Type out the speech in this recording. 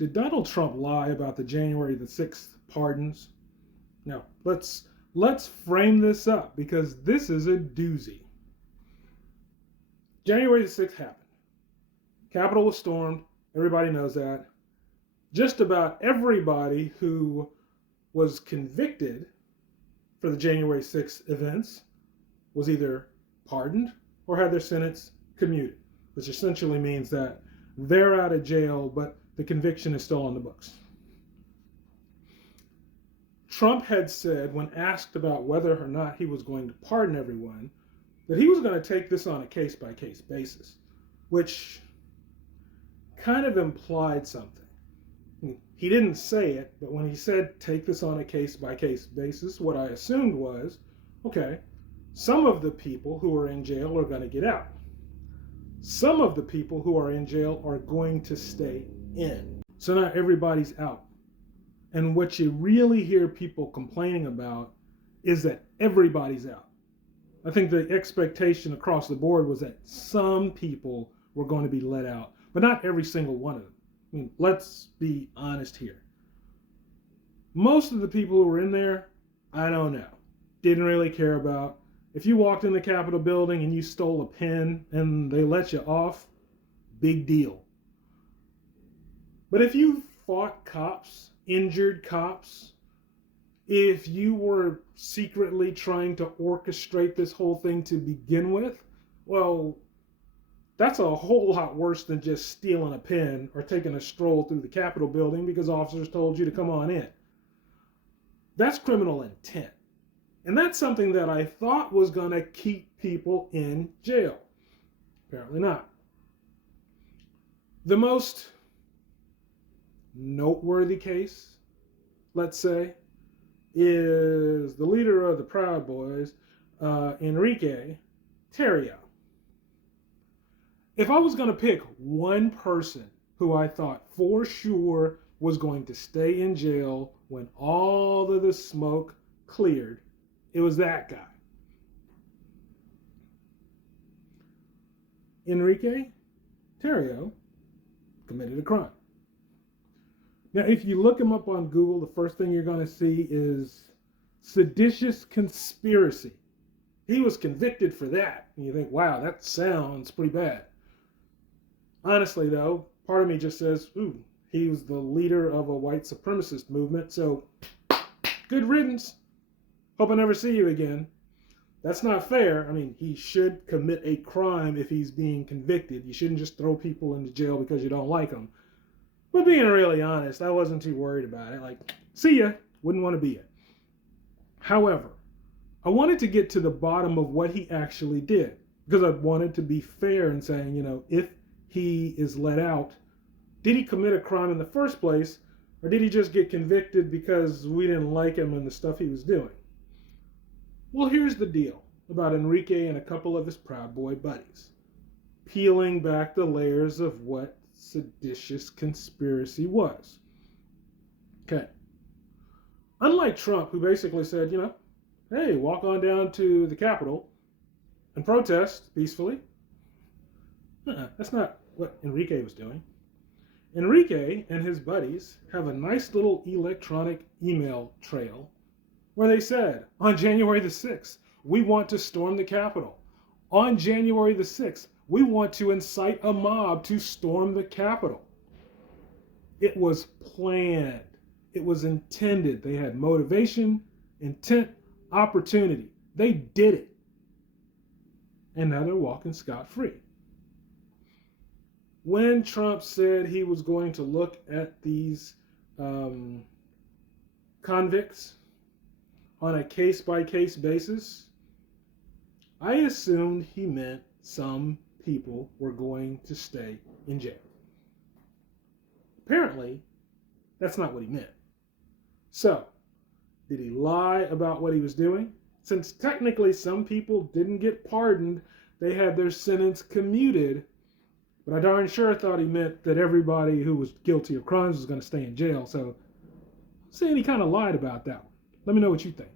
Did Donald Trump lie about the January the 6th pardons? Now, let's frame this up because this is a doozy. January the 6th happened. Capitol was stormed. Everybody knows that. Just about everybody who was convicted for the January 6th events was either pardoned or had their sentence commuted, which essentially means that they're out of jail, but the conviction is still on the books. Trump had said, when asked about whether or not he was going to pardon everyone, that he was going to take this on a case-by-case basis, which kind of implied something. He didn't say it, but when he said take this on a case-by-case basis, what I assumed was, okay, some of the people who are in jail are going to get out. Some of the people who are in jail are going to stay in. So not everybody's out. And what you really hear people complaining about is that everybody's out. I think the expectation across the board was that some people were going to be let out, but not every single one of them. I mean, let's be honest here. Most of the people who were in there, I don't know. Didn't really care about. If you walked in the Capitol building and you stole a pen and they let you off, big deal. But if you fought cops, injured cops, if you were secretly trying to orchestrate this whole thing to begin with, well, that's a whole lot worse than just stealing a pen or taking a stroll through the Capitol building because officers told you to come on in. That's criminal intent. And that's something that I thought was going to keep people in jail. Apparently not. The most noteworthy case, let's say, is the leader of the Proud Boys, Enrique Tarrio. If I was going to pick one person who I thought for sure was going to stay in jail when all of the smoke cleared, it was that guy. Enrique Tarrio committed a crime. Now, if you look him up on Google, the first thing you're going to see is seditious conspiracy. He was convicted for that. And you think, wow, that sounds pretty bad. Honestly, though, part of me just says, ooh, he was the leader of a white supremacist movement, so good riddance. Hope I never see you again. That's not fair. I mean, he should commit a crime if he's being convicted. You shouldn't just throw people into jail because you don't like them. But being really honest, I wasn't too worried about it. Like, see ya. Wouldn't want to be it. However, I wanted to get to the bottom of what he actually did because I wanted to be fair in saying, if he is let out, did he commit a crime in the first place, or did he just get convicted because we didn't like him and the stuff he was doing? Well, here's the deal about Enrique and a couple of his Proud Boy buddies, peeling back the layers of what seditious conspiracy was. Okay. Unlike Trump, who basically said, hey, walk on down to the Capitol and protest peacefully. That's not what Enrique was doing. Enrique and his buddies have a nice little electronic email trail where they said, on January the 6th, we want to storm the Capitol. On January the 6th, we want to incite a mob to storm the Capitol. It was planned. It was intended. They had motivation, intent, opportunity. They did it. And now they're walking scot-free. When Trump said he was going to look at these convicts on a case-by-case basis, I assumed he meant some people were going to stay in jail. Apparently, that's not what he meant. So, did he lie about what he was doing? Since technically some people didn't get pardoned, they had their sentence commuted, but I darn sure thought he meant that everybody who was guilty of crimes was going to stay in jail. So, I'm saying he kind of lied about that one. Let me know what you think.